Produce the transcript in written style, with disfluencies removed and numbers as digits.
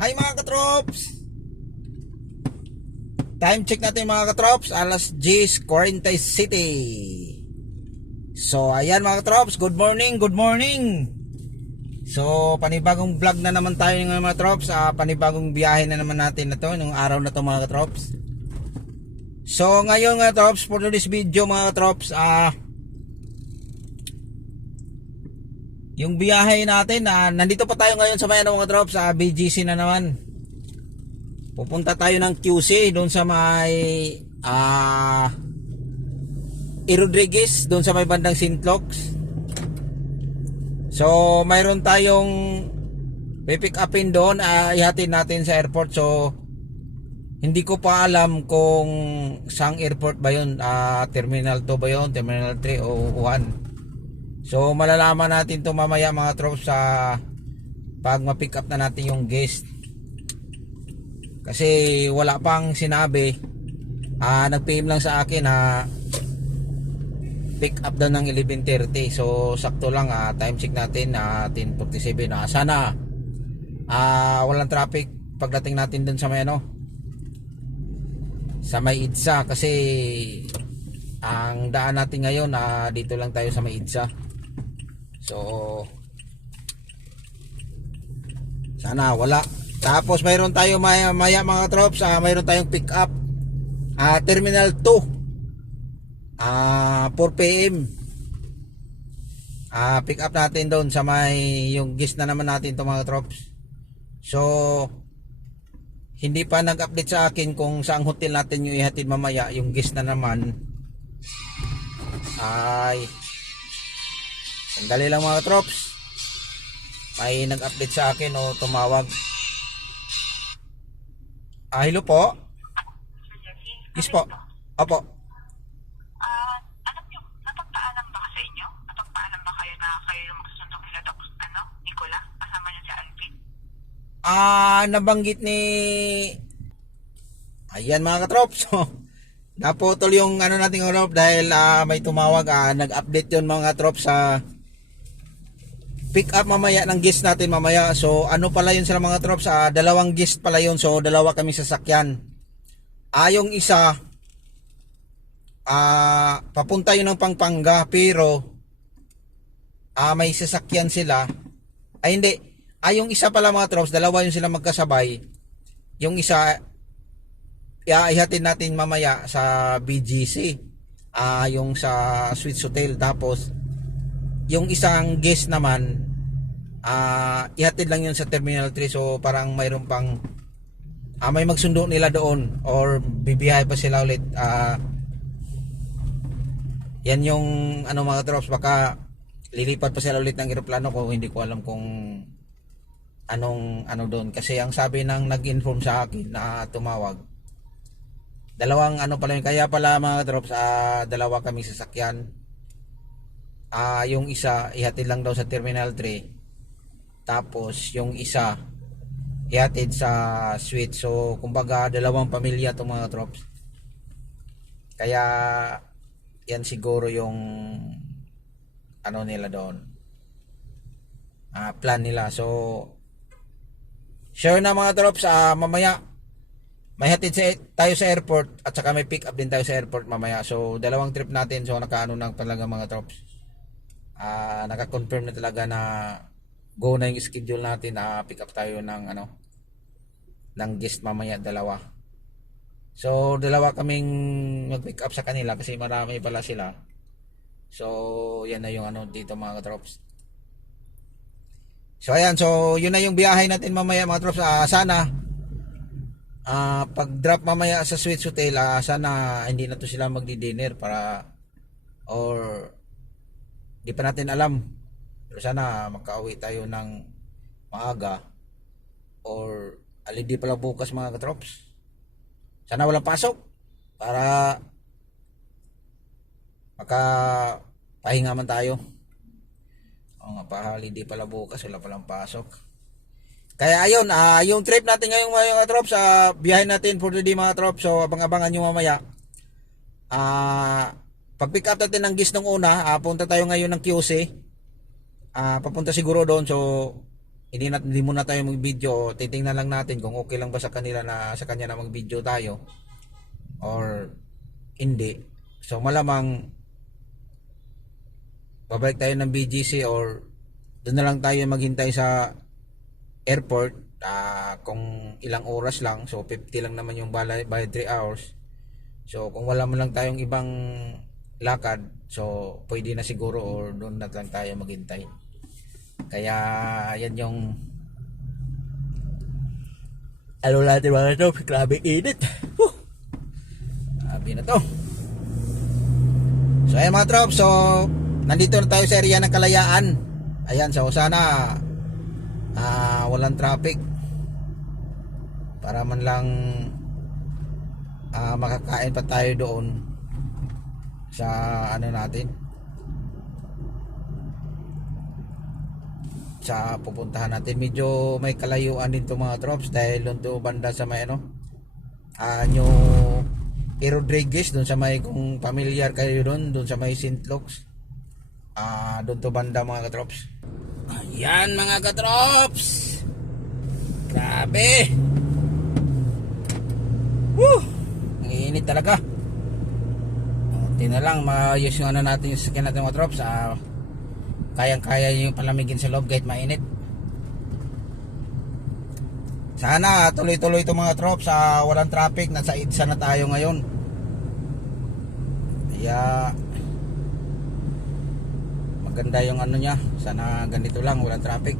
Hi mga katrops! Time check natin mga katrops, alas 10, Quarantine City. So ayan mga katrops, good morning, good morning. So panibagong vlog na naman tayo ngayon mga katrops, panibagong biyahe na naman natin na to, nung araw na to mga katrops. So ngayon mga katrops, for this video mga katrops, yung biyahe natin, nandito pa tayo ngayon sa may mga katrops, sa BGC na naman. Pupunta tayo ng QC doon sa may E. Rodriguez, doon sa may bandang Sintlocks. So mayroon tayong pipick upin doon, ihatid natin sa airport. So hindi ko pa alam kung saang airport ba yun, Terminal 2 ba yun, Terminal 3 o 1. So malalaman natin to mamaya mga troops sa pag ma-pick up na natin yung guest. Kasi wala pang sinabi, nag-PM lang sa akin na pick up daw ng 11:30. So sakto lang, time check natin 10:47. Sana walang traffic pagdating natin dun sa may sa may EDSA, kasi ang daan natin ngayon dito lang tayo sa may EDSA. So sana wala. Tapos mayroon tayo maya mga troops, mayroon tayong pick up Terminal 2 4 PM. Pick up natin doon sa may yung guest na naman natin to mga troops. So hindi pa nag-update sa akin kung saang hotel natin yung ihatid mamaya yung guest na naman. Ay sandali lang mga troops, may nag-update sa akin o tumawag. Hello po. Yes po. Opo. Alam niyo, napagpaalam ba sa inyo? Napagpaalam ba kayo na kayo magsusundok nila Doc, Nicola? Kasama niyo si Alvin? Nabanggit ni ayan mga katrops. Naputol yung nating katrops dahil may tumawag, nag-update yun mga katrops sa pick up mamaya ng guest natin mamaya. So pala yun sila mga katrops, dalawang guest pala yun. So dalawa kami sasakyan. Yung isa papunta yun ng Pampanga, pero may sasakyan sila. Hindi, yung isa pala mga trops, dalawa yun sila magkasabay. Yung isa ihatid natin mamaya sa BGC, yung sa Suites Hotel. Tapos yung isang guest naman ihatid lang yun sa Terminal 3. So parang mayroon pang may magsundo nila doon or bibiyahe pa sila ulit. Yan yung mga trops, baka lilipat pa sila ulit ng eroplano ko. Hindi ko alam kung anong doon, kasi ang sabi ng nag-inform sa akin na tumawag, dalawang pala yun. Kaya pala mga trops, dalawa kami sasakyan. Yung isa ihatid lang daw sa Terminal 3, tapos yung isa ihatid sa suite. So kumbaga dalawang pamilya itong mga trops. Kaya yan siguro yung nila doon, plan nila. So sure na mga trops, mamaya may hatid tayo sa airport at saka may pick up din tayo sa airport mamaya. So dalawang trip natin. So nakaano na talaga mga trops, naka-confirm na talaga na go na yung schedule natin. Pick up tayo ng ng guest mamaya, dalawa. So dalawa kaming mag-pick up sa kanila kasi marami pala sila. So yan na yung dito mga trops. So ayan, so yun na yung biyahe natin mamaya mga trops. Sana pag drop mamaya sa Suites Hotel, sana hindi na to sila magdi-dinner para, or di pa natin alam, pero sana makauwi tayo ng maaga or alindi pala bukas mga katrops. Sana walang pasok para makapahinga man tayo. Halindi pala bukas, wala palang pasok. Kaya ayun, yung trip natin ngayong mga katrops, biyahe natin for the day mga katrops. So abang-abangan nyo mamaya. Pag pick up natin ng guest ng una, punta tayo ngayon ng QC. Papunta siguro doon. So hindi muna tayo mag-video, titingnan lang natin kung okay lang ba sa kanila na sa kanya na mag-video tayo or hindi. So malamang babalik tayo ng BGC or doon na lang tayo maghintay sa airport kung ilang oras lang. So 50 lang naman yung bayad 3 hours. So kung wala man lang tayong ibang lakad, so pwede na siguro or doon na lang tayo maghintay. Kaya yan yung ano natin mga trops, grabe init. Grabe na to. So ayan mga trops, so nandito na tayo sa area ng Kalayaan. Ayan, so sana walang traffic para man lang makakain pa tayo doon sa ano natin, sa pupuntahan natin. Medyo may kalayuan din to mga trops dahil doon to banda sa may New Rodriguez, doon sa may, kung familiar kayo doon sa may St. Luke's, doon to banda mga katrops. Ayan mga katrops, grabe, ang init talaga. Hindi na lang maayos yung ano natin, yung skin natin mga trops. Kayang-kaya yung palamigin sa loob kahit mainit. Sana tuloy-tuloy itong mga trops, walang traffic. Nasa EDSA na tayo ngayon. Kaya maganda yung ano niya. Sana ganito lang, walang traffic.